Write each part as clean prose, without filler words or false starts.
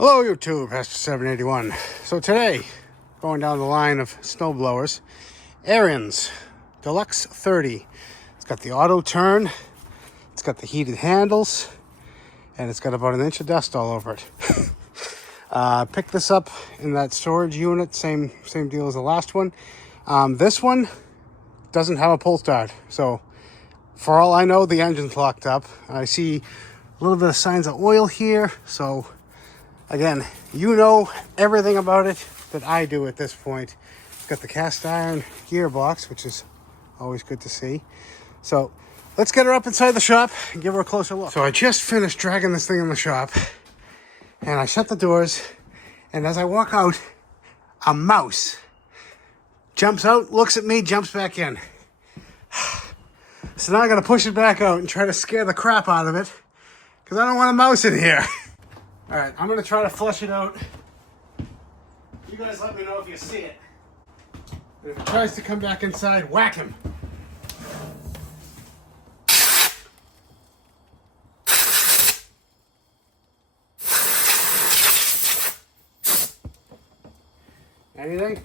Hello YouTube, Pastor 781. So today, going down the line of snow blowers, Ariens Deluxe 30. It's got the auto turn, it's got the heated handles, and it's got about an inch of dust all over it. Picked this up in that storage unit, same deal as the last one. This one doesn't have a pull start, so for all I know, the engine's locked up. I see a little bit of signs of oil here, so again, you know everything about it that I do at this point. It's got the cast iron gearbox, which is always good to see. So let's get her up inside the shop and give her a closer look. So I just finished dragging this thing in the shop, and I shut the doors, and as I walk out, a mouse jumps out, looks at me, jumps back in. So now I gotta push it back out and try to scare the crap out of it, because I don't want a mouse in here. All right, I'm gonna try to flush it out. You guys let me know if you see it. If it tries to come back inside, whack him. Anything?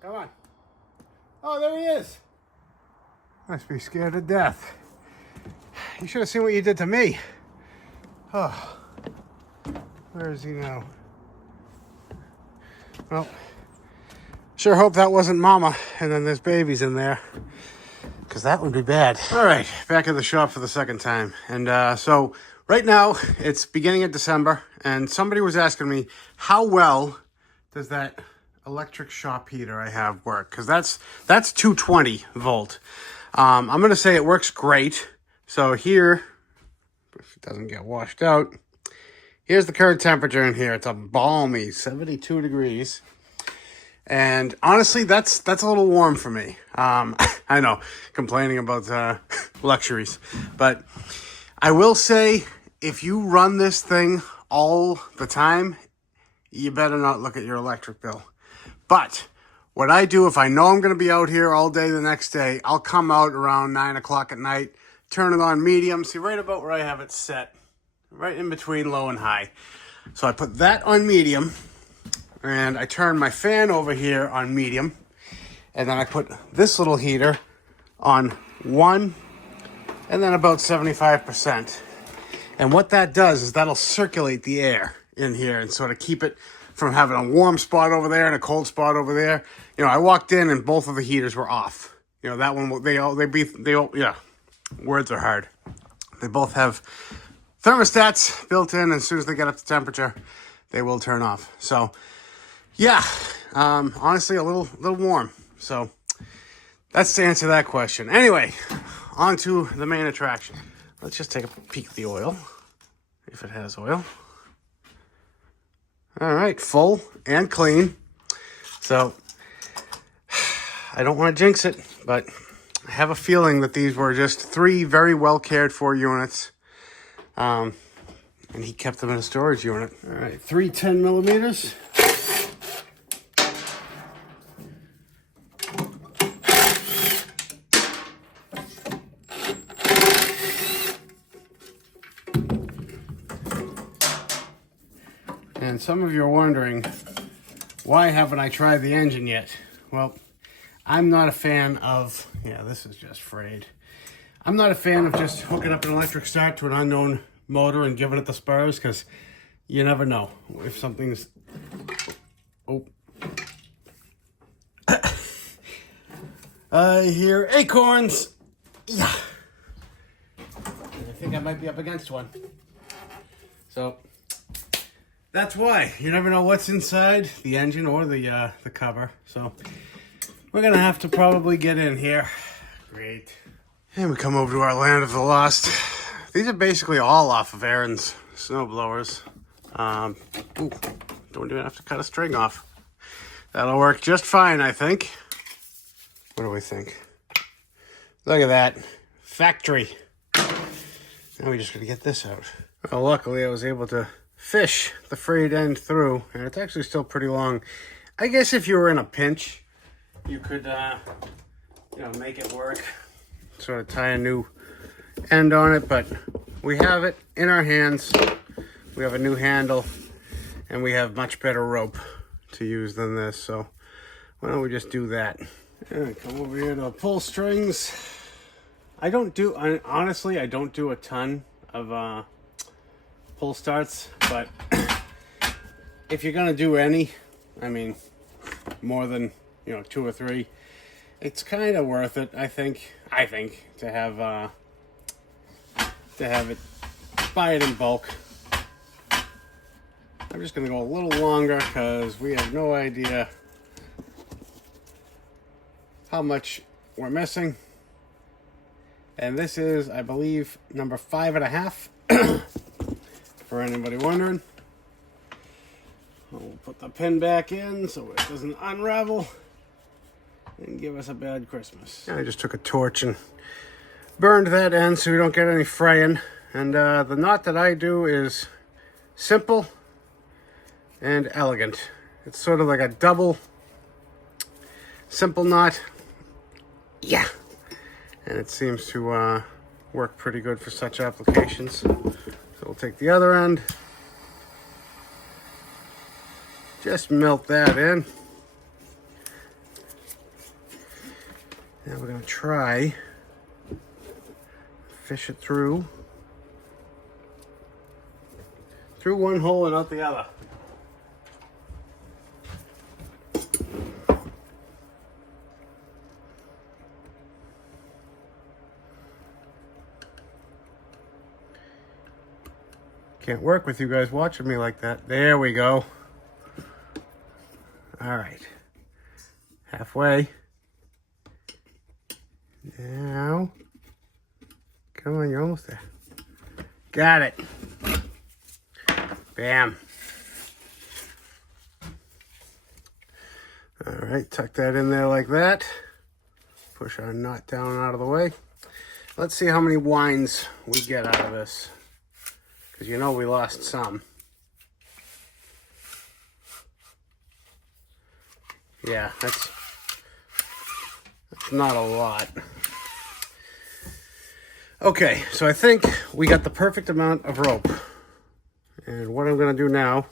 Come on. Oh, there he is. Must be scared to death. You should have seen what you did to me. Oh, where is he now? Well, sure hope that wasn't Mama and then there's babies in there, because that would be bad. All right, back at the shop for the second time. And so right now it's beginning of December, and somebody was asking me, how well does that electric shop heater I have work? Because that's 220 volt. I'm going to say it works great. So here, if it doesn't get washed out, here's the current temperature in here. It's a balmy 72 degrees. And honestly, that's a little warm for me. I know, complaining about luxuries. But I will say, if you run this thing all the time, you better not look at your electric bill. But what I do, if I know I'm going to be out here all day the next day, I'll come out around 9 o'clock at night, turn it on medium, see right about where I have it set, right in between low and high. So I put that on medium, and I turn my fan over here on medium, and then I put this little heater on 1, and then about 75%. And what that does is that'll circulate the air in here and sort of keep it from having a warm spot over there and a cold spot over there. You know, I walked in and both of the heaters were off. You know, that one, they all, yeah, words are hard. They both have thermostats built in. As soon as they get up to temperature, they will turn off. So, yeah, honestly, a little warm. So that's to answer that question. Anyway, on to the main attraction. Let's just take a peek at the oil, if it has oil. All right, full and clean. So I don't want to jinx it, but I have a feeling that these were just 3 very well cared for units. And he kept them in a storage unit. All right, 3 10 millimeters. And some of you are wondering, why haven't I tried the engine yet? Well, I'm not a fan of, yeah, this is just frayed. I'm not a fan of just hooking up an electric start to an unknown motor and giving it the spurs, because you never know if something's, oh. I hear acorns. Yeah. I think I might be up against one. So that's why. You never know what's inside the engine or the cover. So we're going to have to probably get in here. Great. And we come over to our land of the lost. These are basically all off of Ariens snow blowers. Ooh, don't even have to cut a string off. That'll work just fine, I think. What do we think? Look at that. Factory. Now we just got to get this out. Well, luckily I was able to fish the frayed end through, and it's actually still pretty long. I guess if you were in a pinch, you could, you know, make it work. Sort of tie a new end on it, but we have it in our hands. We have a new handle, and we have much better rope to use than this. So why don't we just do that? And come over here to the pull strings. Honestly, I don't do a ton of pull starts, but if you're gonna do any, I mean, more than, you know, 2 or 3, it's kind of worth it. I think to have it, buy it in bulk. I'm just gonna go a little longer because we have no idea how much we're missing. And this is, I believe, number 5.5. For anybody wondering. We'll put the pin back in so it doesn't unravel and give us a bad Christmas. I just took a torch and burned that end so we don't get any fraying. And the knot that I do is simple and elegant. It's sort of like a double simple knot. Yeah. And it seems to work pretty good for such applications. So we'll take the other end. Just melt that in. Now we're going to try fish it through one hole and out the other. Can't work with you guys watching me like that. There we go. All right. Halfway. Now. Come on, you're almost there. Got it. Bam. All right, tuck that in there like that. Push our knot down out of the way. Let's see how many winds we get out of this. Because you know we lost some. Yeah, that's not a lot. Okay, so I think we got the perfect amount of rope. And what I'm going to do now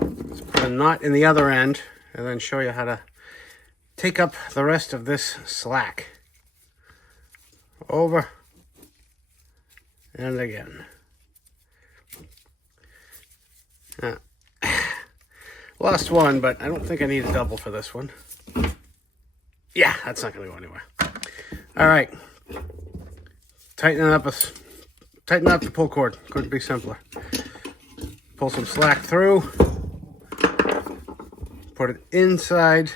is put a knot in the other end and then show you how to take up the rest of this slack. Over and again. Lost one, but I don't think I need a double for this one. Yeah, that's not going to go anywhere. All right. Tighten up the pull cord. Couldn't be simpler. Pull some slack through. Put it inside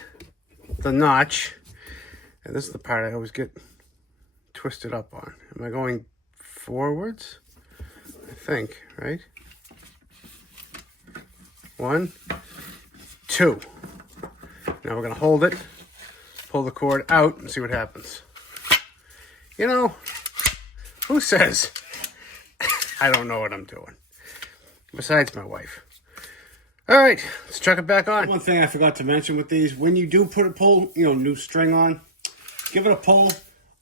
the notch. And this is the part I always get twisted up on. Am I going forwards? I think, right? 1, 2. Now we're going to hold it, pull the cord out, and see what happens. You know, who says I don't know what I'm doing? Besides my wife. All right, let's chuck it back on. One thing I forgot to mention with these, when you do put a pull, you know, new string on, give it a pull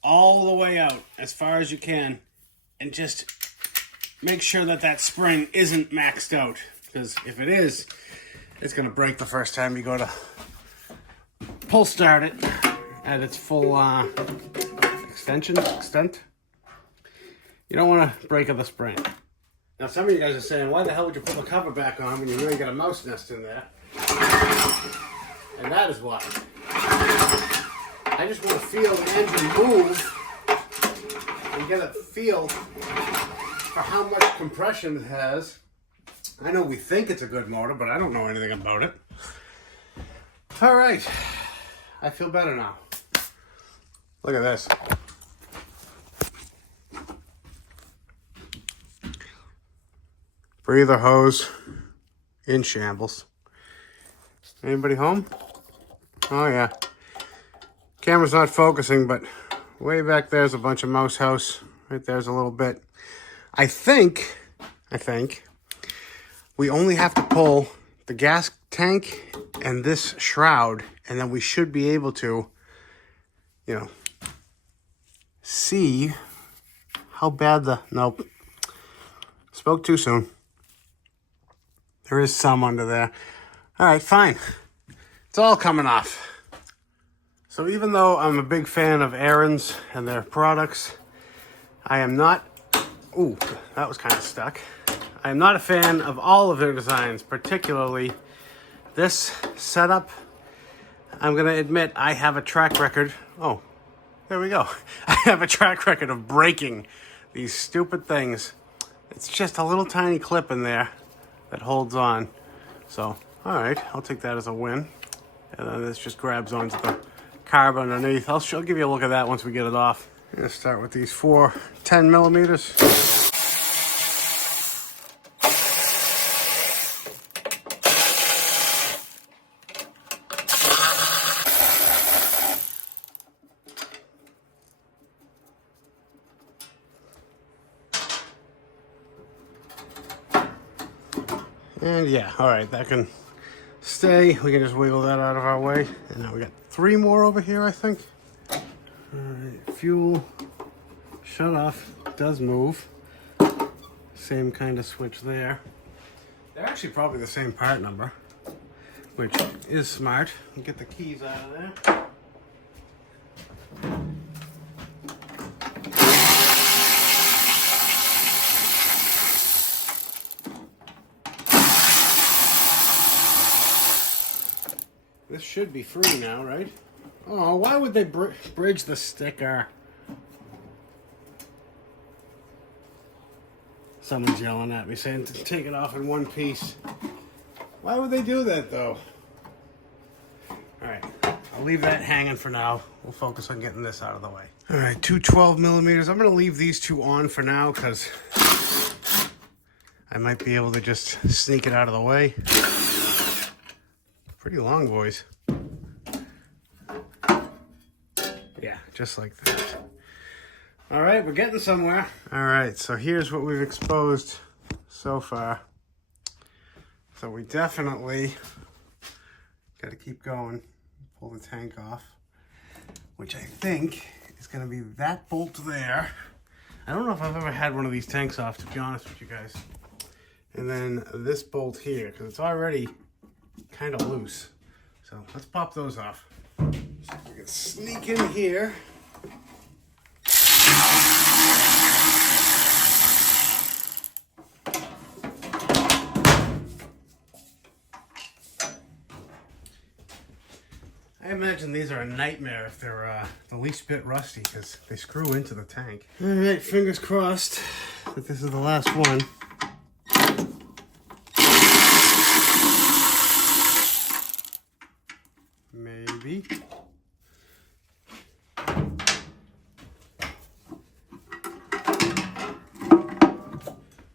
all the way out as far as you can, and just make sure that that spring isn't maxed out. Because if it is, it's going to break the first time you go to pull start it at its full extent. You don't want to break the spring. Now some of you guys are saying, why the hell would you put the cover back on when you know you got a mouse nest in there? And that is why. I just want to feel the engine move and get a feel for how much compression it has. I know we think it's a good motor, but I don't know anything about it. All right. I feel better now. Look at this. Breather hose in shambles. Anybody home? Oh, yeah. Camera's not focusing, but way back there's a bunch of mouse house. Right there's a little bit. I think we only have to pull the gas tank and this shroud and then we should be able to, you know, see how bad the, nope, spoke too soon. There is some under there. All right, fine. It's all coming off. So even though I'm a big fan of Ariens and their products, I am not, ooh, that was kind of stuck. I am not a fan of all of their designs, particularly this setup. I'm gonna admit I have a track record, oh, there we go. I have a track record of breaking these stupid things. It's just a little tiny clip in there that holds on. So, all right, I'll take that as a win. And then this just grabs onto the carb underneath. I'll give you a look at that once we get it off. I'm gonna start with these 4 10 millimeters. And yeah, all right, that can stay. We can just wiggle that out of our way. And now we got 3 more over here, I think. All right, fuel shut off does move. Same kind of switch there. They're actually probably the same part number, which is smart. Get the keys out of there. This should be free now, right? Oh, why would they bridge the sticker? Someone's yelling at me saying to take it off in one piece. Why would they do that, though? All right, I'll leave that hanging for now. We'll focus on getting this out of the way. All right, 2 12 millimeters. I'm going to leave these 2 on for now because I might be able to just sneak it out of the way. Pretty long, boys. Yeah, just like that. All right, we're getting somewhere. All right, so here's what we've exposed so far. So we definitely got to keep going. Pull the tank off, which I think is going to be that bolt there. I don't know if I've ever had one of these tanks off, to be honest with you guys. And then this bolt here, because it's already kind of loose. So let's pop those off. So we can sneak in here. I imagine these are a nightmare if they're the least bit rusty because they screw into the tank. All right, fingers crossed that this is the last one. Maybe.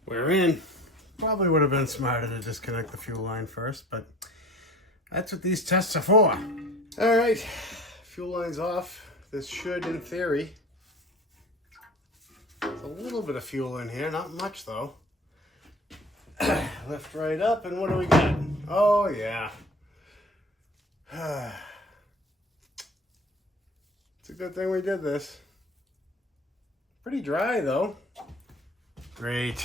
We're in. Probably would have been smarter to disconnect the fuel line first, but that's what these tests are for. All right, fuel line's off. This should, in theory, there's a little bit of fuel in here, not much though. Lift right up, and what do we got? Oh yeah. It's a good thing we did this. Pretty dry though. Great.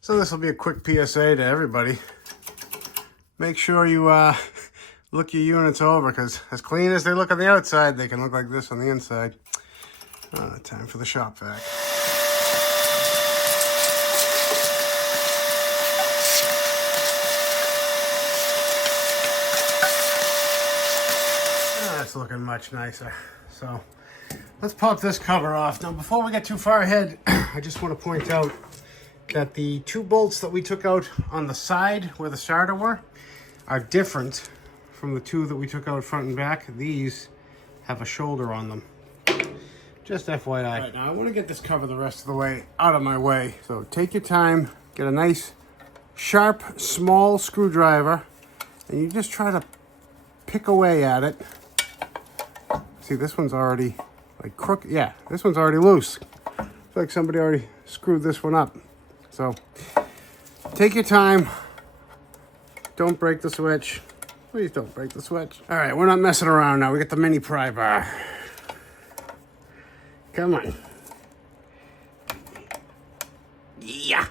So this will be a quick PSA to everybody. Make sure you look your units over, because as clean as they look on the outside, they can look like this on the inside. Time for the shop vac. That's looking much nicer. So let's pop this cover off. Now, before we get too far ahead, I just want to point out that the 2 bolts that we took out on the side where the starter were are different from the 2 that we took out front and back. These have a shoulder on them. Just FYI. Right, now I want to get this cover the rest of the way out of my way. So take your time, get a nice sharp, small screwdriver, and you just try to pick away at it. See, this one's already like crooked. Yeah, this one's already loose. I feel like somebody already screwed this one up. So take your time. Don't break the switch. Please don't break the switch. All right, we're not messing around now. We got the mini pry bar. Come on. Yeah.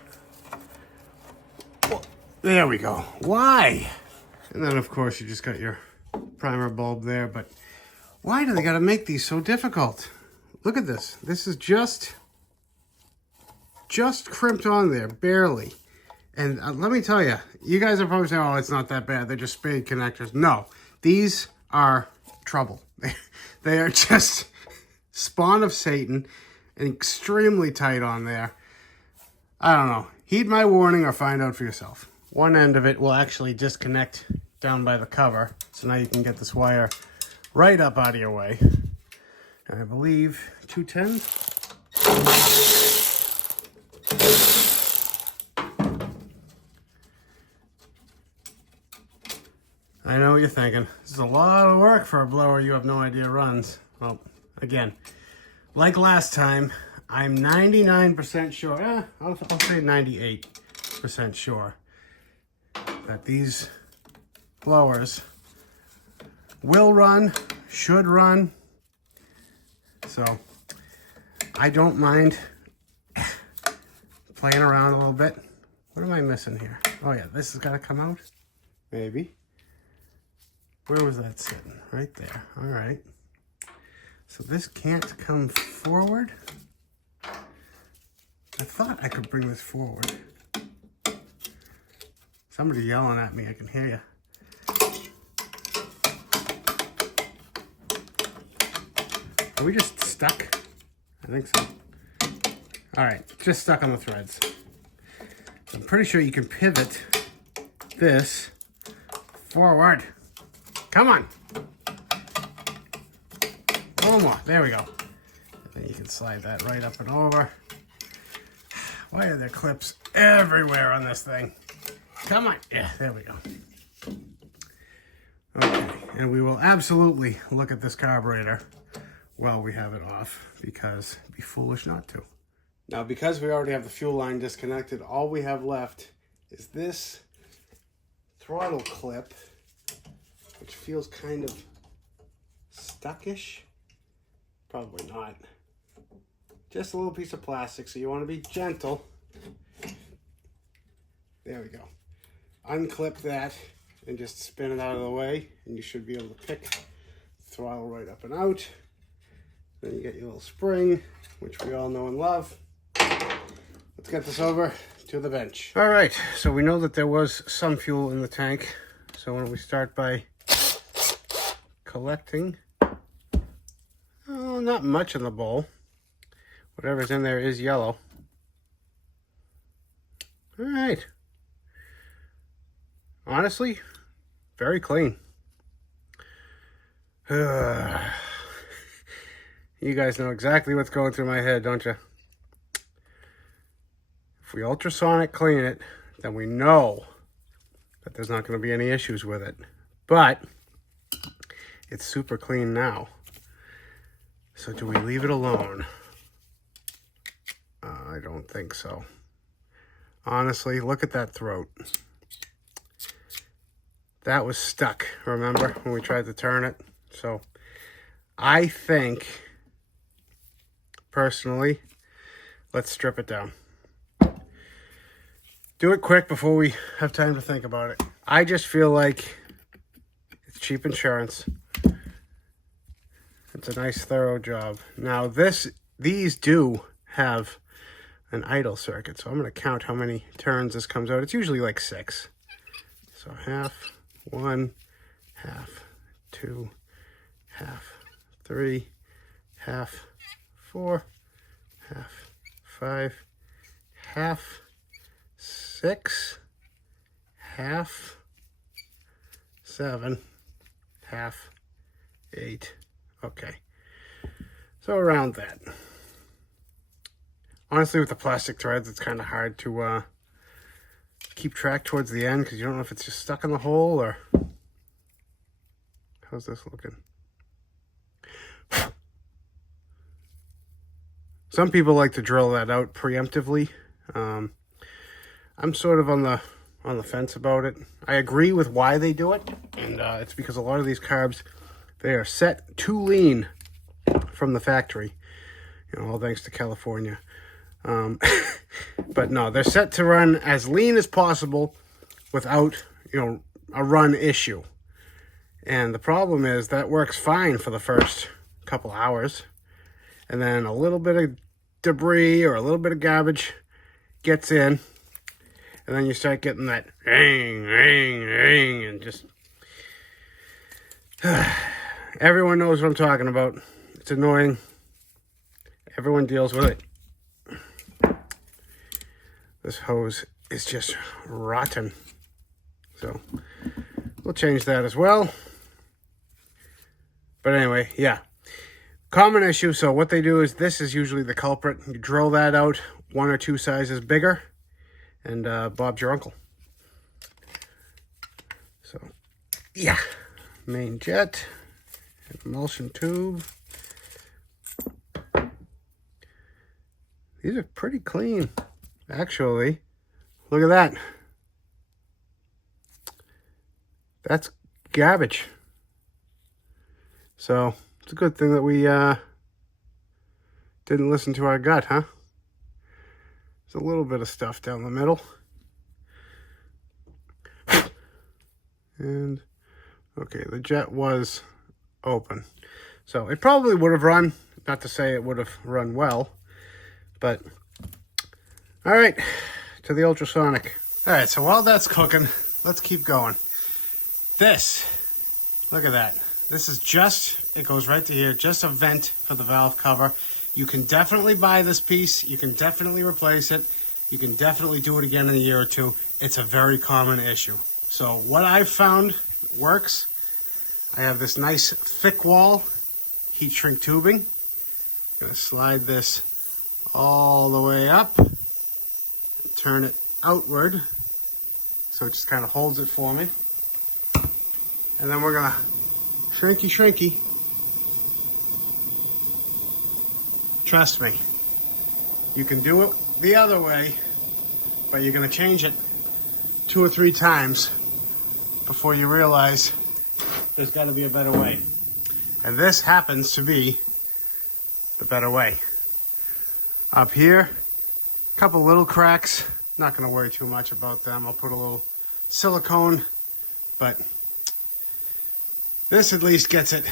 There we go. Why? And then, of course, you just got your primer bulb there. But why do they got to make these so difficult? Look at this. This is just crimped on there, barely. And let me tell you, you guys are probably saying, oh, it's not that bad. They're just spade connectors. No, these are trouble. They are just spawn of Satan and extremely tight on there. I don't know. Heed my warning or find out for yourself. One end of it will actually disconnect down by the cover. So now you can get this wire right up out of your way. And I believe 210. I know what you're thinking. This is a lot of work for a blower you have no idea runs. Well, again, like last time, I'm 99% sure, I'll say 98% sure that these blowers will run, should run. So I don't mind playing around a little bit. What am I missing here? Oh yeah, this has got to come out. Maybe. Where was that sitting? Right there. All right. So this can't come forward. I thought I could bring this forward. Somebody yelling at me. I can hear you. Are we just stuck? I think so. All right, just stuck on the threads. I'm pretty sure you can pivot this forward. Come on. One more. There we go. And then you can slide that right up and over. Why are there clips everywhere on this thing? Come on. Yeah, there we go. Okay, and we will absolutely look at this carburetor while we have it off, because it'd be foolish not to. Now, because we already have the fuel line disconnected, all we have left is this throttle clip, which feels kind of stuckish. Probably not. Just a little piece of plastic, so you want to be gentle. There we go. Unclip that and just spin it out of the way, and you should be able to pick the throttle right up and out. Then you get your little spring, which we all know and love. Let's get this over to the bench. All right, so we know that there was some fuel in the tank. So why don't we start by collecting. Oh, not much in the bowl. Whatever's in there is yellow. All right. Honestly, very clean. You guys know exactly what's going through my head, don't you? If we ultrasonic clean it, then we know that there's not going to be any issues with it. But it's super clean now. So do we leave it alone? I don't think so. Honestly, look at that throat. That was stuck, remember, when we tried to turn it? So I think, personally, let's strip it down. Do it quick before we have time to think about it. I just feel like it's cheap insurance. It's a nice, thorough job. Now, these do have an idle circuit, so I'm going to count how many turns this comes out. It's usually like 6. So half, 1, half, 2, half, 3, half, 4, half, 5, half, 6, half, 7, half, 8. Okay, so around that. Honestly, with the plastic threads, it's kind of hard to keep track towards the end, because you don't know if it's just stuck in the hole or... How's this looking? Some people like to drill that out preemptively. I'm sort of on on the fence about it. I agree with why they do it, and it's because a lot of these carbs, they are set too lean from the factory. You know, all thanks to California. But no, they're set to run as lean as possible without, you know, a run issue. And the problem is that works fine for the first couple hours. And then a little bit of debris or a little bit of garbage gets in. And then you start getting that ring, ring, ring, and just... Everyone knows what I'm talking about. It's annoying. Everyone deals with it. This hose is just rotten. So we'll change that as well. But anyway, yeah. Common issue. So what they do is, this is usually the culprit. You drill that out 1 or 2 sizes bigger, and Bob's your uncle. So yeah, main jet, emulsion tube. These are pretty clean, actually. Look at that. That's garbage. So it's a good thing that we didn't listen to our gut, huh? There's a little bit of stuff down the middle. And okay, the jet was open. So it probably would have run, not to say it would have run well, but all right, to the ultrasonic. All right, so while that's cooking, let's keep going. This, look at that. This is just, it goes right to here, just a vent for the valve cover. You can definitely buy this piece. You can definitely replace it. You can definitely do it again in a year or two. It's a very common issue. So what I've found works, I have this nice thick wall heat shrink tubing. I'm gonna slide this all the way up and turn it outward so it just kind of holds it for me. And then we're gonna shrinky. Trust me, you can do it the other way, but you're gonna change it 2 or 3 times before you realize there's gotta be a better way. And this happens to be the better way. Up here, a couple little cracks. Not gonna worry too much about them. I'll put a little silicone, but this at least gets it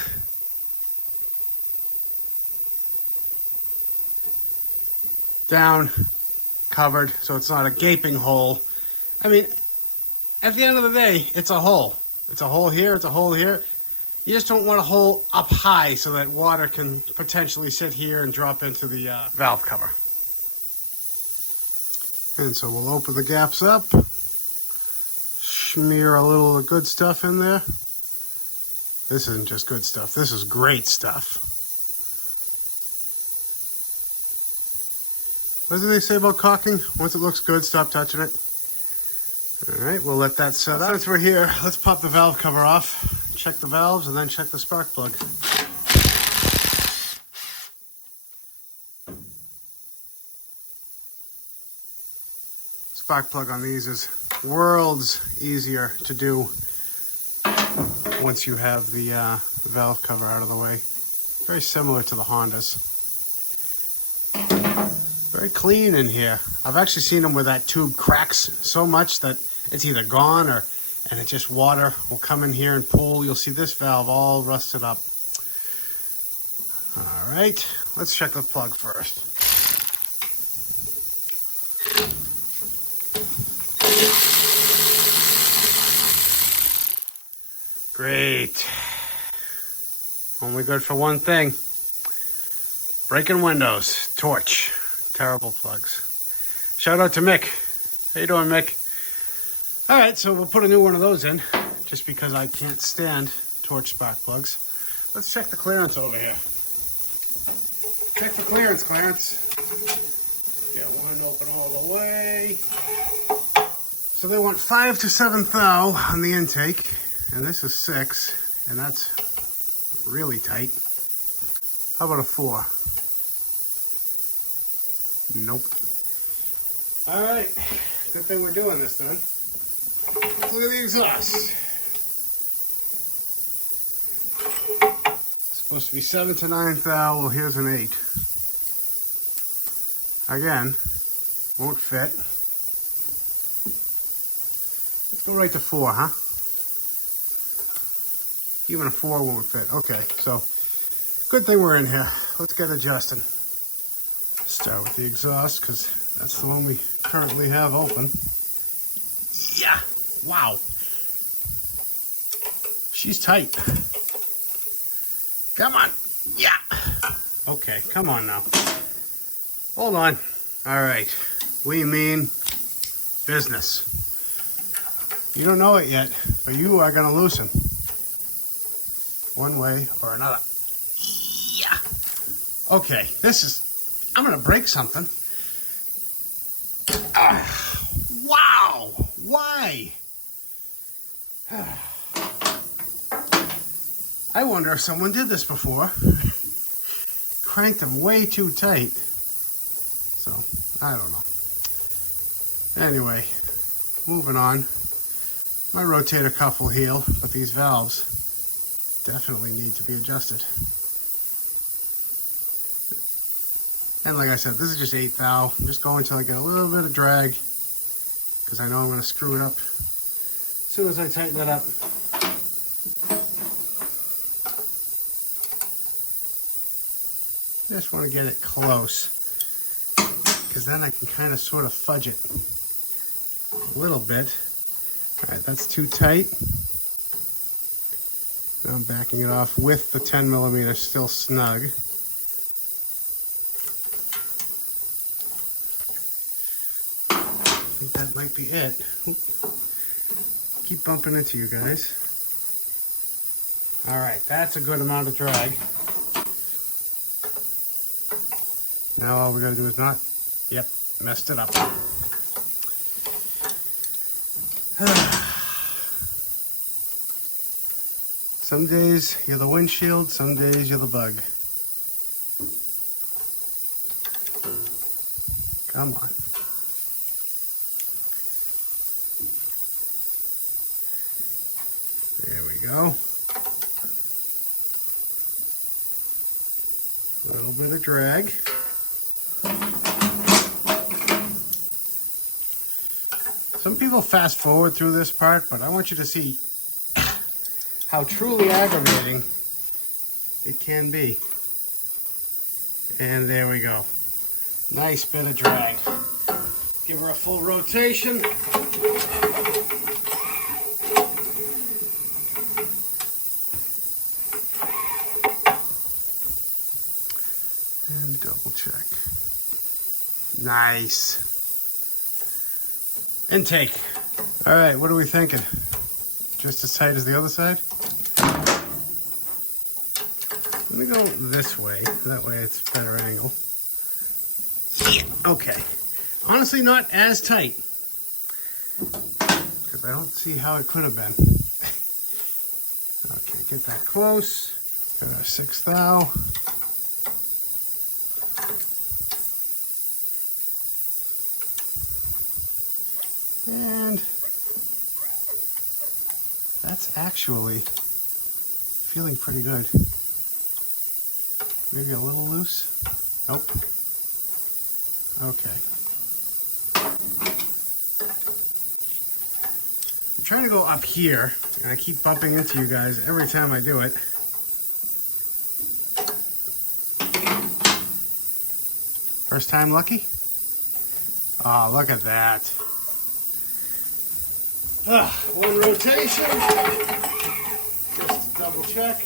down, covered, so it's not a gaping hole. I mean, at the end of the day, it's a hole. It's a hole here, it's a hole here. You just don't want a hole up high so that water can potentially sit here and drop into the valve cover. And so we'll open the gaps up, smear a little of the good stuff in there. This isn't just good stuff, this is great stuff. What do they say about caulking? Once it looks good, stop touching it. All right, we'll let that set up. Since we're here, let's pop the valve cover off, check the valves, and then check the spark plug. Spark plug on these is worlds easier to do once you have the valve cover out of the way. Very similar to the Hondas. Very clean in here. I've actually seen them where that tube cracks so much that it's either gone and it just water will come in here and pool. You'll see this valve all rusted up. All right, let's check the plug first. Great. Only good for one thing. Breaking windows. Torch. Terrible plugs. Shout out to Mick. How you doing, Mick? All right, so we'll put a new one of those in, just because I can't stand torch spark plugs. Let's check the clearance over here. Check for clearance, Clarence. Get one open all the way. So they want 5 to 7 thou on the intake, and this is 6, and that's really tight. How about a 4? Nope. All right, good thing we're doing this then. look at the exhaust. Supposed to be 7 to 9 thou. Well, here's an 8. Again, won't fit. Let's go right to 4, huh? Even a 4 won't fit. Okay, so good thing we're in here. Let's get adjusting. Start with the exhaust because that's the one we currently have open. Yeah, wow. She's tight. Come on, yeah. Okay, come on now. Hold on. All right, we mean business. You don't know it yet, but you are gonna loosen. One way or another. Yeah. Okay, I'm gonna break something. Wow, why? I wonder if someone did this before. Cranked them way too tight. So, I don't know. Anyway, moving on. My rotator cuff will heal, but these valves definitely need to be adjusted. And like I said, this is just 8 thou. I'm just going until I get a little bit of drag because I know I'm going to screw it up as soon as I tighten it up. Just want to get it close because then I can kind of sort of fudge it a little bit. All right, that's too tight. Now I'm backing it off with the 10 millimeter still snug. I think that might be it. Oop. Keep bumping into you guys. All right, that's a good amount of drag. Now all we gotta do is not, yep, messed it up. Some days you're the windshield, some days you're the bug. Come on. There we go. A little bit of drag. Some people fast forward through this part, but I want you to see how truly aggravating it can be. And there we go. Nice bit of drag. Give her a full rotation. And double check. Nice. Intake. All right, what are we thinking? Just as tight as the other side? Let me go this way. That way it's a better angle. Okay. Honestly, not as tight. Because I don't see how it could have been. Okay, get that close. Got our 6 thou. And that's actually feeling pretty good. Maybe a little loose. Nope. Okay. I'm trying to go up here, and I keep bumping into you guys every time I do it. First time lucky? Oh, look at that. One rotation. Just double check.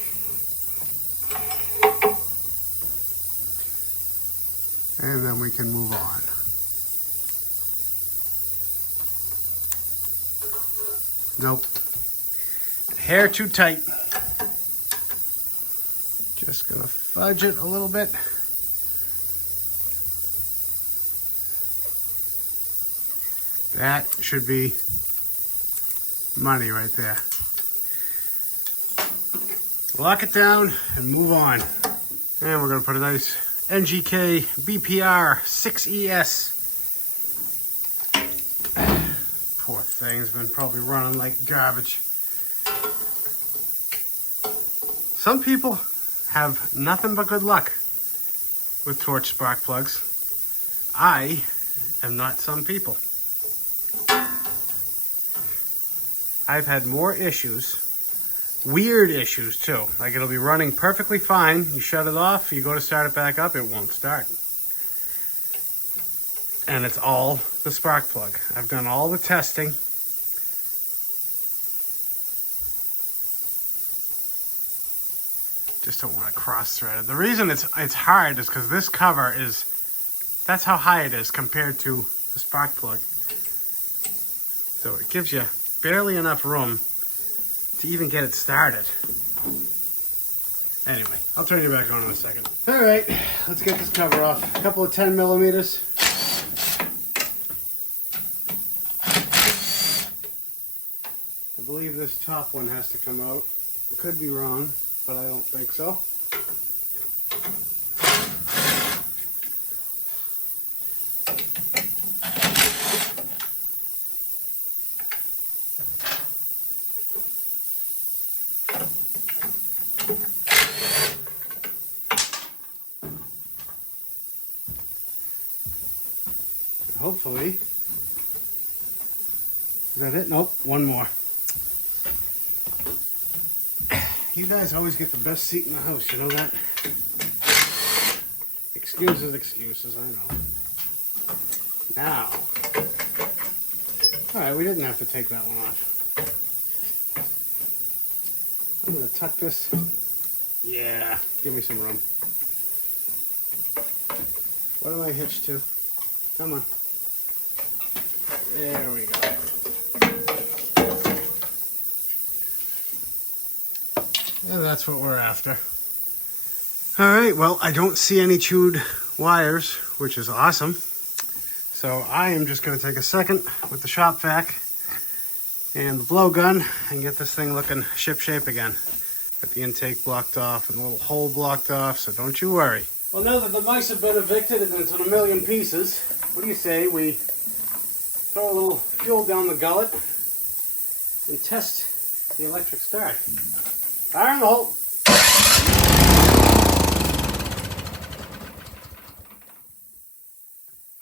And then we can move on. Nope. Hair too tight. Just gonna fudge it a little bit. That should be money right there. Lock it down and move on. And we're gonna put a nice NGK BPR 6ES Poor thing's been probably running like garbage. Some people have nothing but good luck with torch spark plugs. I am not some people. I've had more issues, weird issues too. Like it'll be running perfectly fine. You shut it off, you go to start it back up, it won't start. And it's all the spark plug. I've done all the testing. Just don't want to cross-thread it. The reason it's hard is because this cover is, that's how high it is compared to the spark plug. So it gives you barely enough room to even get it started. Anyway, I'll turn you back on in a second. All right, let's get this cover off. A couple of 10 millimeters. I believe this top one has to come out. I could be wrong, but I don't think so. Hopefully, is that it? Nope, one more. You guys always get the best seat in the house, you know that? Excuses, excuses, I know. Now, all right, we didn't have to take that one off. I'm gonna tuck this. Yeah, give me some room. What am I hitched to? Come on. There we go. And that's what we're after. All right, well, I don't see any chewed wires, which is awesome. So I am just gonna take a second with the shop vac and the blowgun and get this thing looking ship-shape again. Got the intake blocked off and the little hole blocked off, so don't you worry. Well, now that the mice have been evicted and it's in a million pieces, what do you say we throw a little fuel down the gullet and test the electric start? Fire in the hole.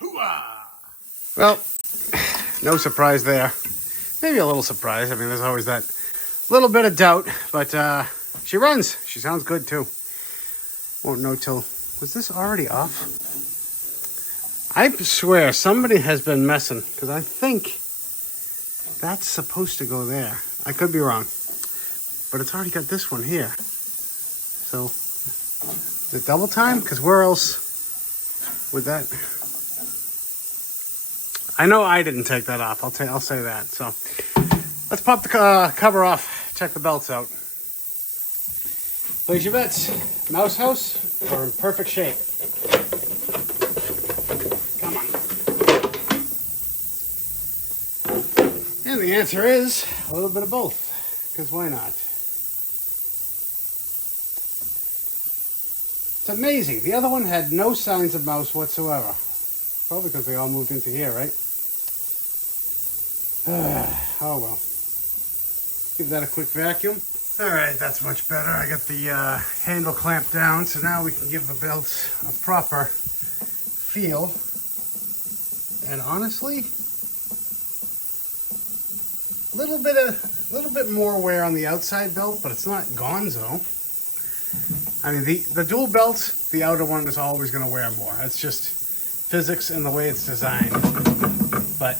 Hoo-ah! Well, no surprise there. Maybe a little surprise. I mean, there's always that little bit of doubt, but she runs. She sounds good too. Won't know till... Was this already off? I swear somebody has been messing, because I think that's supposed to go there. I could be wrong, but it's already got this one here. So, is it double time? Because where else would that... I know I didn't take that off. I'll say that. So, let's pop the cover off. Check the belts out. Place your bets. Mouse house or in perfect shape? Come on. And the answer is a little bit of both. Because why not? It's amazing. The other one had no signs of mouse whatsoever. Probably because they all moved into here, right? Oh well. Give that a quick vacuum. All right, that's much better. I got the handle clamped down, so now we can give the belts a proper feel. And honestly, a little bit more wear on the outside belt, but it's not gonzo. I mean, the dual belt, the outer one is always going to wear more. It's just physics and the way it's designed. But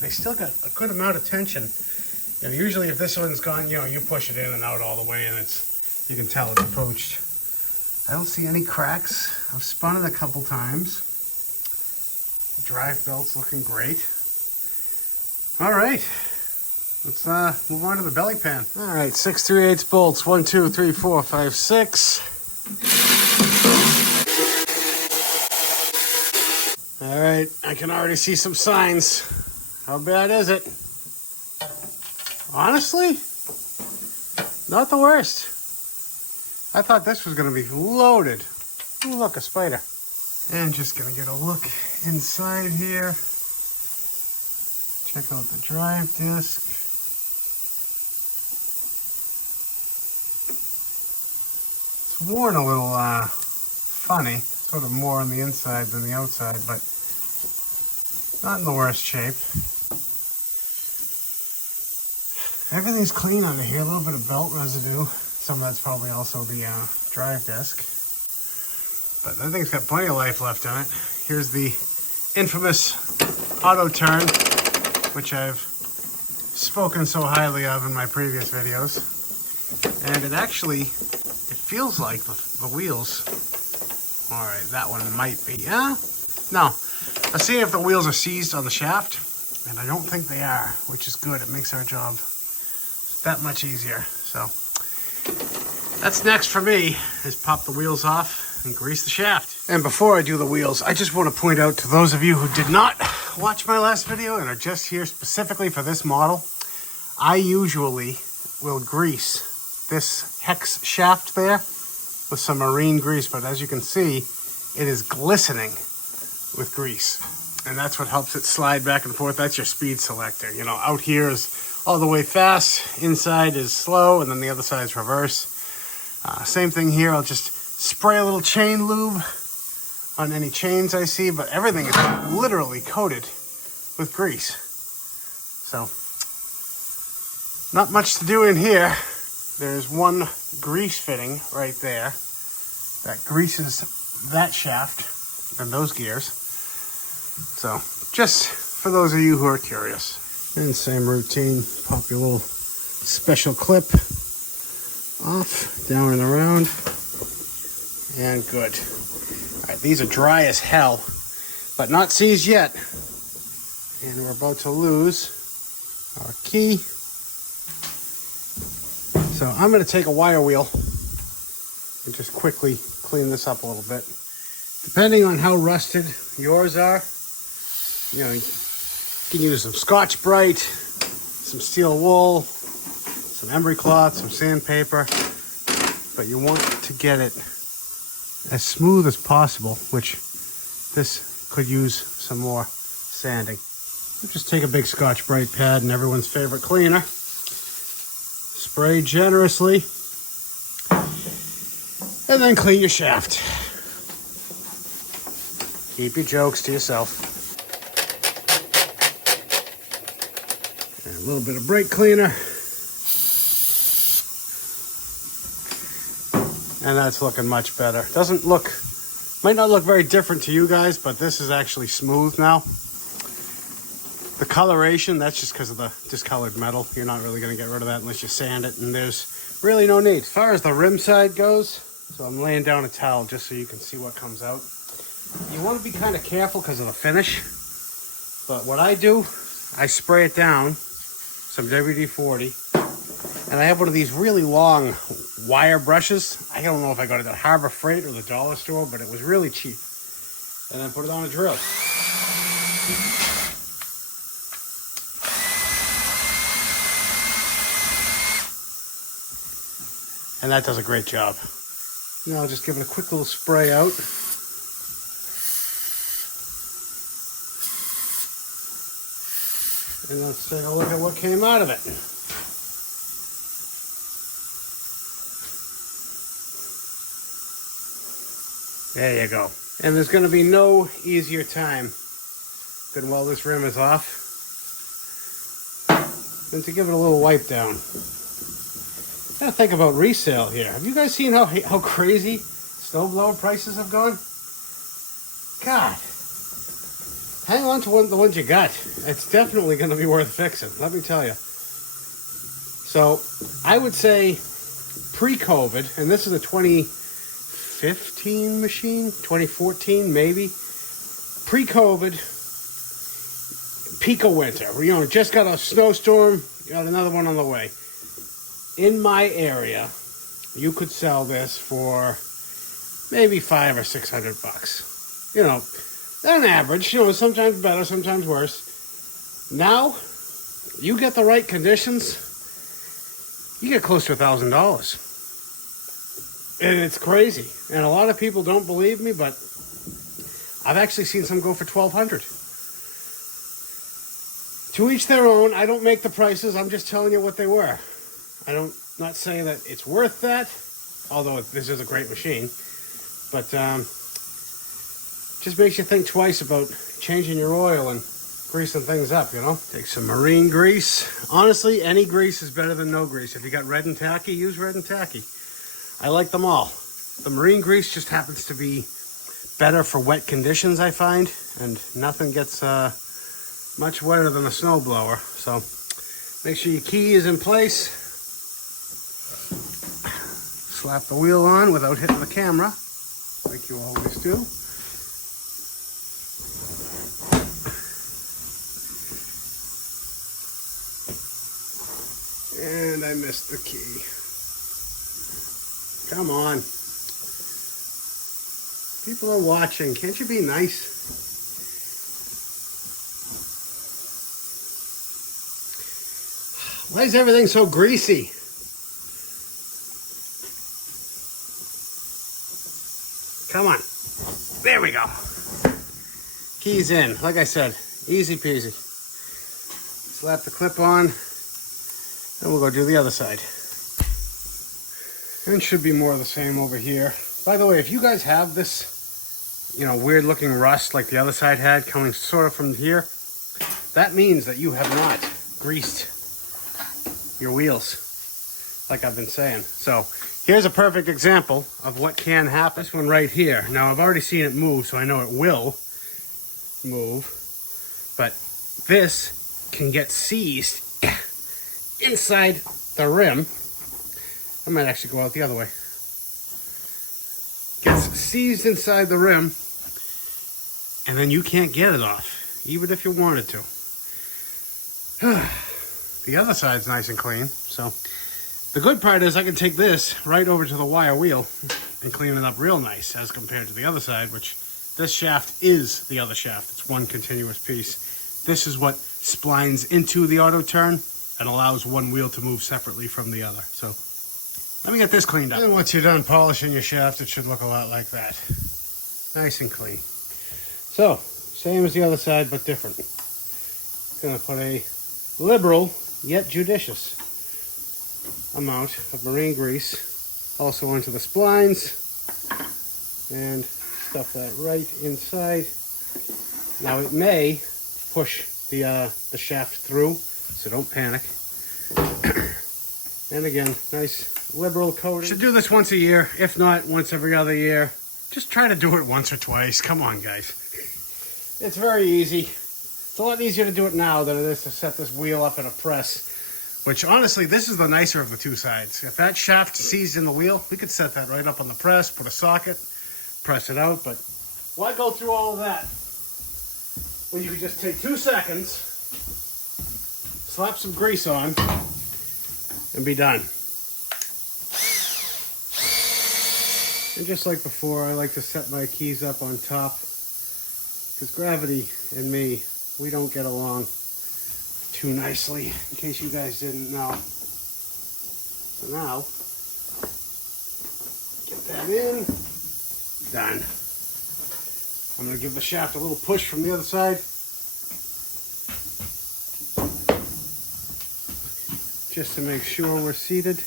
they still got a good amount of tension. You know, usually if this one's gone, you know, you push it in and out all the way and you can tell it's poached. I don't see any cracks. I've spun it a couple times. Drive belt's looking great. All right, let's move on to the belly pan. All right, 6 3/8 bolts. 1, 2, 3, 4, 5, 6. All right, I can already see some signs. How bad is it? Honestly, not the worst. I thought this was going to be loaded. Ooh, look, a spider. And just going to get a look inside here. Check out the drive disc. It's worn a little funny, sort of more on the inside than the outside, but not in the worst shape. Everything's clean under here, a little bit of belt residue. Some of that's probably also the drive disc. But that thing's got plenty of life left on it. Here's the infamous auto turn, which I've spoken so highly of in my previous videos. And it actually, it feels like the wheels. All right, that one might be, no. Let's see if the wheels are seized on the shaft, and I don't think they are, which is good. It makes our job that much easier. So that's next for me, is pop the wheels off and grease the shaft. And before I do the wheels, I just want to point out to those of you who did not watch my last video and are just here specifically for this model, I usually will grease this hex shaft there with some marine grease, but as you can see, it is glistening with grease. And that's what helps it slide back and forth. That's your speed selector. You know, out here is all the way fast, inside is slow, and then the other side is reverse. Same thing here. I'll just spray a little chain lube on any chains I see, but everything is literally coated with grease. So, not much to do in here. There's one grease fitting right there that greases that shaft and those gears. So, just for those of you who are curious. And same routine, pop your little special clip off, down and around, and good. All right, these are dry as hell, but not seized yet. And we're about to lose our key. So I'm going to take a wire wheel and just quickly clean this up a little bit. Depending on how rusted yours are, you know, you can use some Scotch-Brite, some steel wool, some emery cloth, some sandpaper, but you want to get it as smooth as possible, which this could use some more sanding. So just take a big Scotch-Brite pad and everyone's favorite cleaner. Spray generously, and then clean your shaft. Keep your jokes to yourself. And a little bit of brake cleaner. And that's looking much better. Might not look very different to you guys, but this is actually smooth now. The coloration, that's just because of the discolored metal. You're not really going to get rid of that unless you sand it, and there's really no need. As far as the rim side goes, so I'm laying down a towel just so you can see what comes out. You want to be kind of careful because of the finish, but what I do, I spray it down, some WD-40, and I have one of these really long wire brushes. I don't know if I got it at Harbor Freight or the dollar store, but it was really cheap. And then put it on a drill. And that does a great job. Now I'll just give it a quick little spray out. And let's take a look at what came out of it. There you go. And there's going to be no easier time than while this rim is off than to give it a little wipe down. Gotta think about resale here. Have you guys seen how crazy snowblower prices have gone? God. Hang on to the ones you got. It's definitely going to be worth fixing, let me tell you. So, I would say pre-COVID, and this is a 2015 machine, 2014 maybe. Pre-COVID, peak of winter. You know, just got a snowstorm, got another one on the way. In my area, you could sell this for maybe $500 or $600. You know, on average, you know, sometimes better, sometimes worse. Now, you get the right conditions, you get close to $1,000. And it's crazy. And a lot of people don't believe me, but I've actually seen some go for $1,200. To each their own. I don't make the prices. I'm just telling you what they were. Not saying that it's worth that, although this is a great machine. But just makes you think twice about changing your oil and greasing things up, you know. Take some marine grease. Honestly, any grease is better than no grease. If you got red and tacky, use red and tacky. I like them all. The marine grease just happens to be better for wet conditions, I find, and nothing gets much wetter than a snowblower. So make sure your key is in place. Slap the wheel on without hitting the camera, like you always do. And I missed the key. Come on. People are watching. Can't you be nice? Why is everything so greasy? Come on. There we go. Keys in. Like I said, easy peasy. Slap the clip on. And we'll go do the other side. And should be more of the same over here. By the way, if you guys have this, you know, weird looking rust like the other side had coming sort of from here, that means that you have not greased your wheels, like I've been saying. So here's a perfect example of what can happen. This one right here. Now I've already seen it move, so I know it will move. But this can get seized inside the rim. I might actually go out the other way. Gets seized inside the rim, and then you can't get it off, even if you wanted to. The other side's nice and clean. So the good part is I can take this right over to the wire wheel and clean it up real nice as compared to the other side, which this shaft is the other shaft. It's one continuous piece. This is what splines into the auto turn and allows one wheel to move separately from the other. So let me get this cleaned up. And once you're done polishing your shaft, it should look a lot like that. Nice and clean. So, same as the other side, but different. Gonna put a liberal, yet judicious amount of marine grease also onto the splines and stuff that right inside. Now it may push the shaft through, so don't panic. And again, nice liberal coating. Should do this once a year, if not once every other year. Just try to do it once or twice. Come on, guys. It's very easy. It's a lot easier to do it now than it is to set this wheel up in a press, which honestly, this is the nicer of the two sides. If that shaft seized in the wheel, we could set that right up on the press, put a socket, press it out, but why go through all of that when you could just take 2 seconds, slap some grease on, and be done. And just like before, I like to set my keys up on top because gravity and me, we don't get along too nicely, in case you guys didn't know. So now, get that in, done. I'm going to give the shaft a little push from the other side. Just to make sure we're seated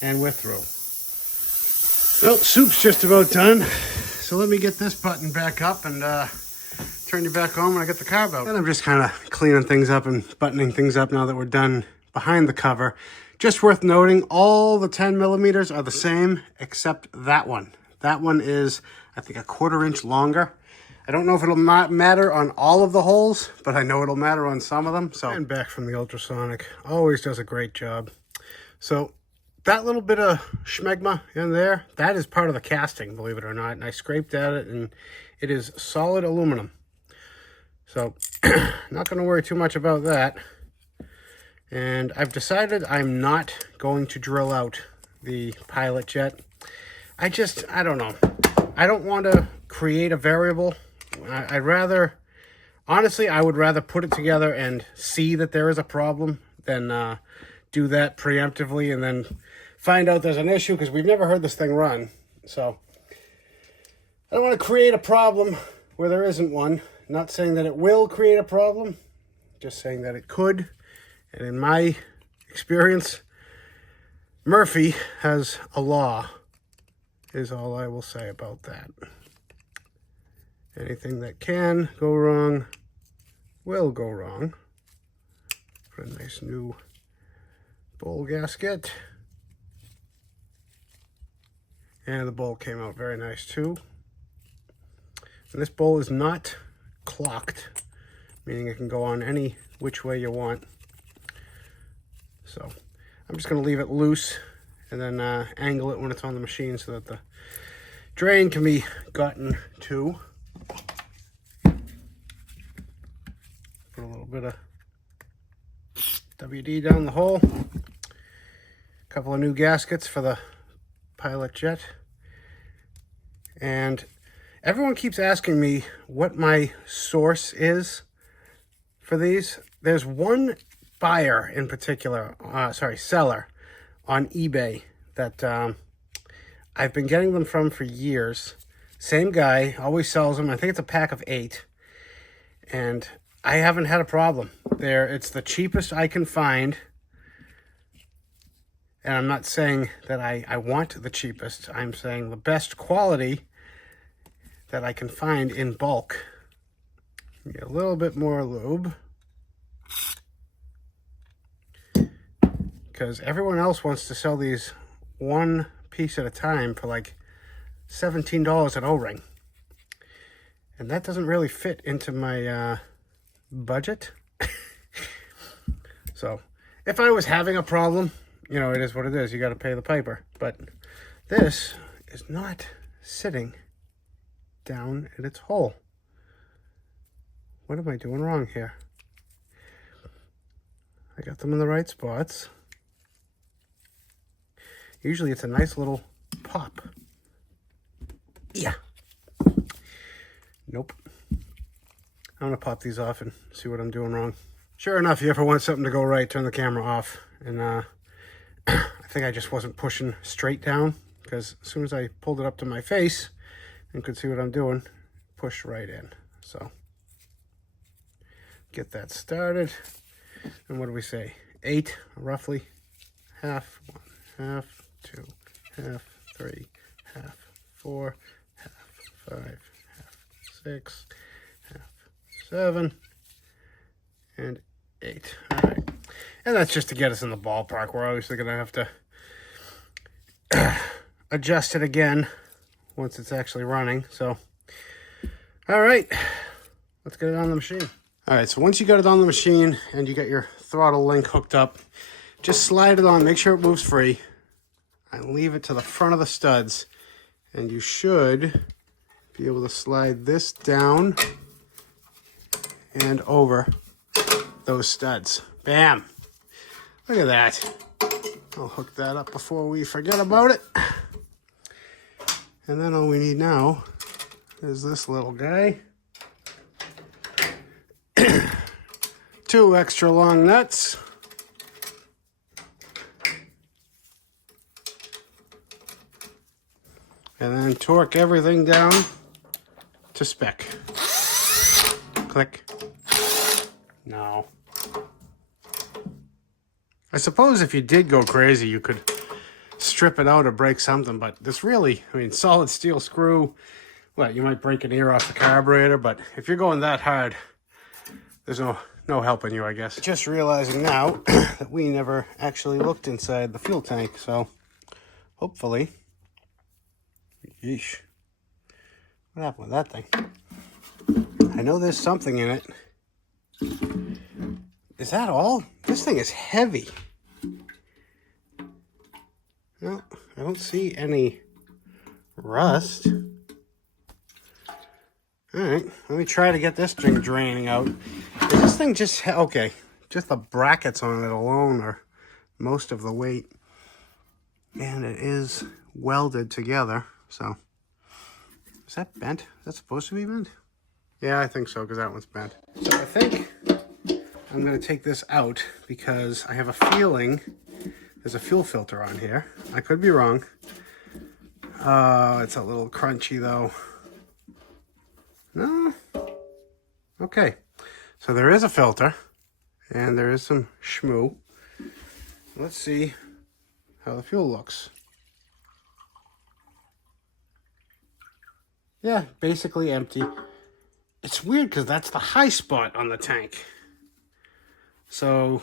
and we're through. Well, soup's just about done. So let me get this button back up and turn you back on when I get the carb out. And I'm just kind of cleaning things up and buttoning things up now that we're done behind the cover. Just worth noting, all the 10 millimeters are the same except that one. That one is, I think, 1/4 inch longer. I don't know if it'll not matter on all of the holes, but I know it'll matter on some of them. So, and back from the ultrasonic, always does a great job. So that little bit of schmegma in there, that is part of the casting, believe it or not. And I scraped at it, and it is solid aluminum. So not going to worry too much about that. And I've decided I'm not going to drill out the pilot jet. I don't know. I don't want to create a variable. I'd rather, honestly, I would rather put it together and see that there is a problem than do that preemptively and then find out there's an issue, because we've never heard this thing run. So I don't want to create a problem where there isn't one. Not saying that it will create a problem. just saying that it could. And in my experience, Murphy has a law, is all I will say about that. Anything that can go wrong will go wrong. Put a nice new bowl gasket. And the bowl came out very nice too. And this bowl is not clocked, meaning it can go on any which way you want. So I'm just going to leave it loose and then angle it when it's on the machine so that the drain can be gotten to. Put a little bit of WD down the hole. A couple of new gaskets for the pilot jet. And everyone keeps asking me what my source is for these. There's one buyer in particular, seller on eBay that I've been getting them from for years. Same guy, always sells them. I think it's a pack of 8. And I haven't had a problem. It's the cheapest I can find. And I'm not saying that I want the cheapest. I'm saying the best quality that I can find in bulk. Get a little bit more lube. Because everyone else wants to sell these one piece at a time for like $17 an O-ring. And that doesn't really fit into my budget. So if I was having a problem, you know, it is what it is. You got to pay the piper. But this is not sitting down in its hole. What am I doing wrong here? I got them in the right spots. Usually it's a nice little pop. Yeah. Nope. I'm going to pop these off and see what I'm doing wrong. Sure enough, you ever want something to go right, turn the camera off. And I think I just wasn't pushing straight down, because as soon as I pulled it up to my face and could see what I'm doing, pushed right in. So get that started. And what do we say? 8, roughly. Half, 1, half, 2, half, 3, half, 4, half, 5, half, 6, half, 7, and 8. All right. And that's just to get us in the ballpark. We're obviously going to have to adjust it again once it's actually running. So, all right, let's get it on the machine. All right, so once you got it on the machine and you got your throttle link hooked up, just slide it on, make sure it moves free, and leave it to the front of the studs. And you should be able to slide this down and over those studs. Bam! Look at that. I'll hook that up before we forget about it. And then all we need now is this little guy. 2 extra long nuts. And then torque everything down to spec. Click. No. I suppose if you did go crazy, you could strip it out or break something, but this really, I mean, solid steel screw, well, you might break an ear off the carburetor, but if you're going that hard, there's no helping you, I guess. Just realizing now that we never actually looked inside the fuel tank, so hopefully, yeesh, what happened with that thing? I know there's something in it. Is that all? This thing is heavy. No, I don't see any rust. All right, let me try to get this thing draining out. Is this thing just, okay, just the brackets on it alone are most of the weight. And it is welded together, so. Is that bent? Is that supposed to be bent? Yeah, I think so, because that one's bent. So I think I'm going to take this out because I have a feeling there's a fuel filter on here. I could be wrong. It's a little crunchy, though. No? Okay. So there is a filter. and there is some schmoo. Let's see how the fuel looks. Yeah, basically empty. It's weird because that's the high spot on the tank. So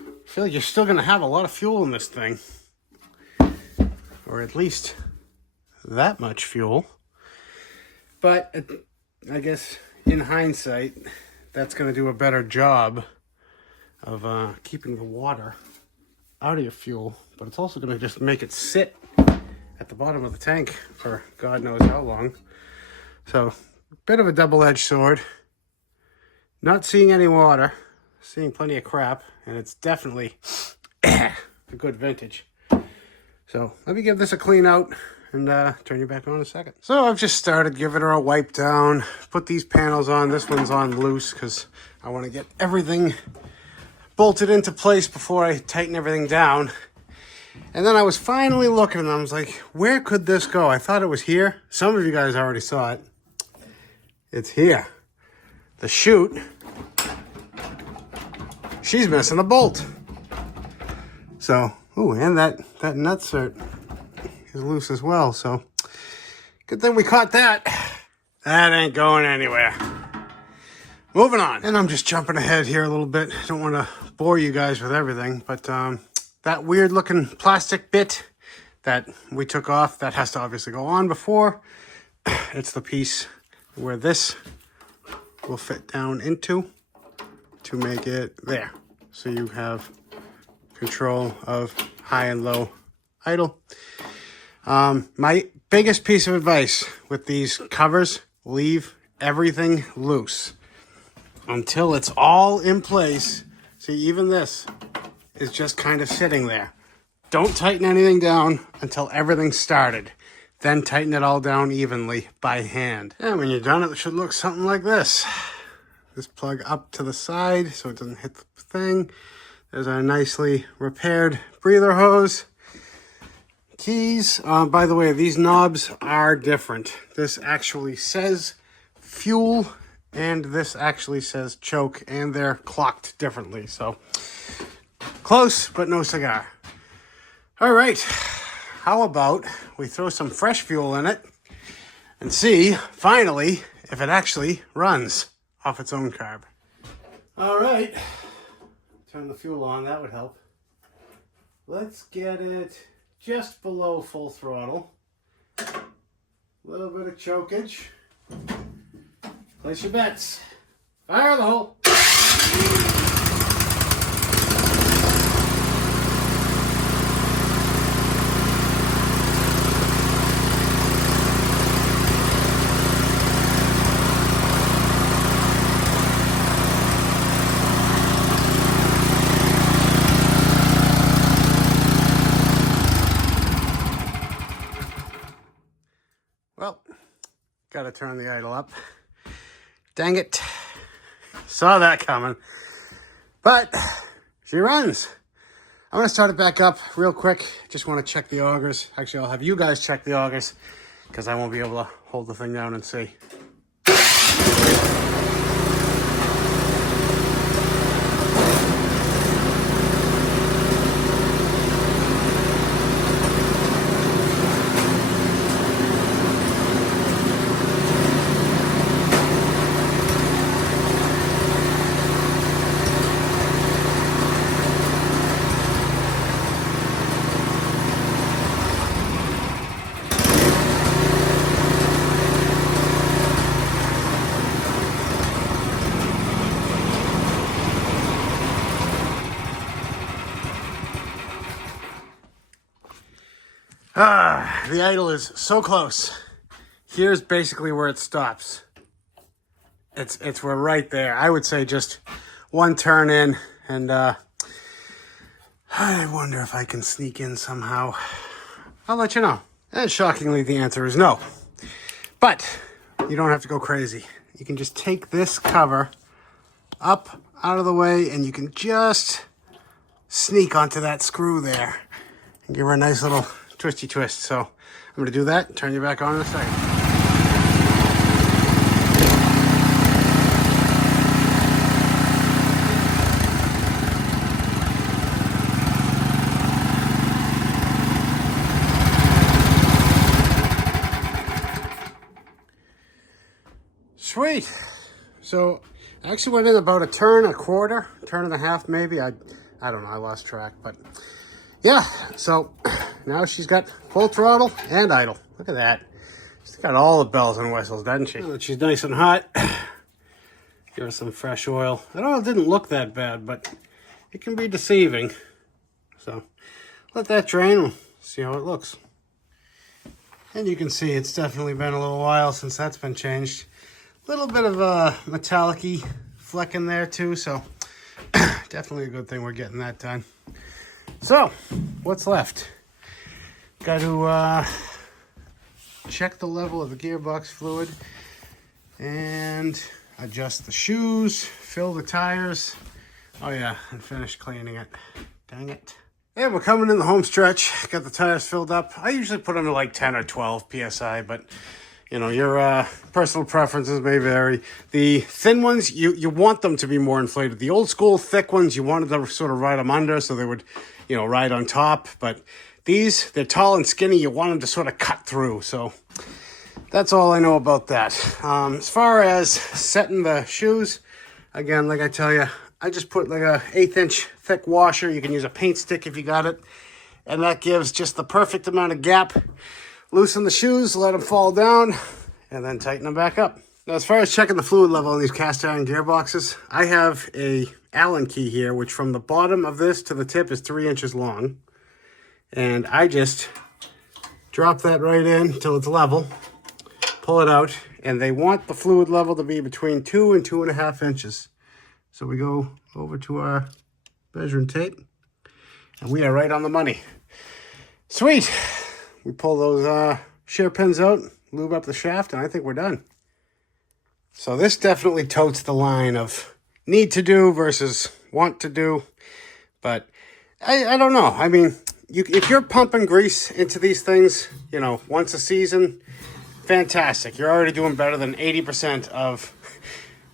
I feel like you're still going to have a lot of fuel in this thing. Or at least that much fuel. But I guess in hindsight, that's going to do a better job of keeping the water out of your fuel. But it's also going to just make it sit at the bottom of the tank for God knows how long. So, bit of a double-edged sword. Not seeing any water. Seeing plenty of crap. And it's definitely a good vintage. So, let me give this a clean out and turn you back on in a second. So, I've just started giving her a wipe down. Put these panels on. This one's on loose because I want to get everything bolted into place before I tighten everything down. And then I was finally looking and I was like, where could this go? I thought it was here. Some of you guys already saw it. It's here. The chute. She's missing a bolt. So, ooh, and that nutsert is loose as well. So, good thing we caught that. That ain't going anywhere. Moving on. And I'm just jumping ahead here a little bit. I don't want to bore you guys with everything, but that weird looking plastic bit that we took off, that has to obviously go on before. It's the piece where this will fit down into to make it there. So you have control of high and low idle. My biggest piece of advice with these covers, leave everything loose until it's all in place. See, even this is just kind of sitting there. Don't tighten anything down until everything's started. Then tighten it all down evenly by hand. And when you're done, it should look something like this. This plug up to the side so it doesn't hit the thing. There's our nicely repaired breather hose. Keys. By the way, these knobs are different. This actually says fuel and this actually says choke, and they're clocked differently. So close, but no cigar. All right, how about we throw some fresh fuel in it and see, finally, if it actually runs off its own carb. All right, turn the fuel on, that would help. Let's get it just below full throttle. A little bit of chokage. Place your bets. Fire the hole. Well, gotta turn the idle up. Dang it. Saw that coming. But she runs. I'm going to start it back up real quick. Just want to check the augers. Actually, I'll have you guys check the augers because I won't be able to hold the thing down and see. The idle is so close. Here's basically where it stops. We're right there. I would say just one turn in, and I wonder if I can sneak in somehow. I'll let you know. And shockingly, the answer is no. But you don't have to go crazy. You can just take this cover up out of the way, and you can just sneak onto that screw there and give her a nice little twisty twist. So I'm going to do that, turn you back on in a second. Sweet. So I actually went in about a turn, a quarter, turn and a half maybe. I don't know, I lost track, but yeah. So now she's got full throttle and idle. Look at that. She's got all the bells and whistles, doesn't she? Now that she's nice and hot, give her some fresh oil. I know it didn't look that bad, but it can be deceiving. So let that drain and see how it looks. And you can see it's definitely been a little while since that's been changed. A little bit of a metallic-y fleck in there too, so definitely a good thing we're getting that done. So, what's left? Got to check the level of the gearbox fluid and adjust the shoes, fill the tires. Oh yeah, and finish cleaning it. Dang it. Yeah, we're coming in the home stretch. Got the tires filled up. I usually put them to like 10 or 12 PSI, but you know, your personal preferences may vary. The thin ones, you want them to be more inflated. The old school thick ones, you wanted to sort of ride them under so they would, you know, ride on top. But these, they're tall and skinny. You want them to sort of cut through. So that's all I know about that. As far as setting the shoes, again, like I tell you, I just put like a 1/8 inch thick washer. You can use a paint stick if you got it. And that gives just the perfect amount of gap. Loosen the shoes, let them fall down, and then tighten them back up. Now, as far as checking the fluid level on these cast iron gearboxes, I have a Allen key here, which from the bottom of this to the tip is 3 inches long. And I just drop that right in until it's level, pull it out, and they want the fluid level to be between 2 and 2.5 inches. So we go over to our measuring tape, and we are right on the money. Sweet. We pull those shear pins out, lube up the shaft, and I think we're done. So this definitely totes the line of need to do versus want to do. But I don't know. I mean, if you're pumping grease into these things, you know, once a season, fantastic. You're already doing better than 80% of,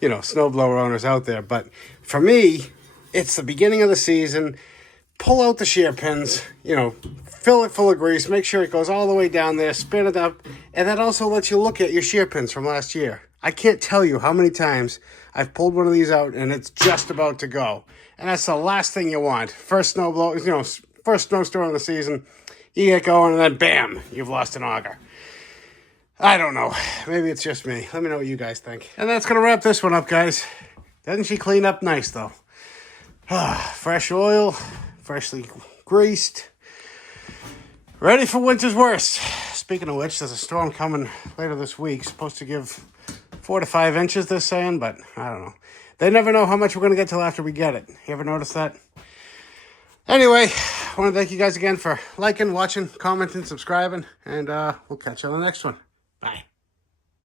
you know, snowblower owners out there. But for me, it's the beginning of the season. Pull out the shear pins, you know, fill it full of grease, make sure it goes all the way down there, spin it up, and that also lets you look at your shear pins from last year. I can't tell you how many times I've pulled one of these out and it's just about to go. And that's the last thing you want. First snowblower, you know, first snowstorm of the season, you get going and then bam, you've lost an auger. I don't know. Maybe it's just me. Let me know what you guys think. And that's going to wrap this one up, guys. Doesn't she clean up nice, though? Fresh oil, freshly greased. Ready for winter's worst. Speaking of which, there's a storm coming later this week. Supposed to give 4 to 5 inches, they're saying, but I don't know. They never know how much we're going to get till after we get it. You ever notice that? Anyway, I want to thank you guys again for liking, watching, commenting, subscribing, and we'll catch you on the next one. Bye.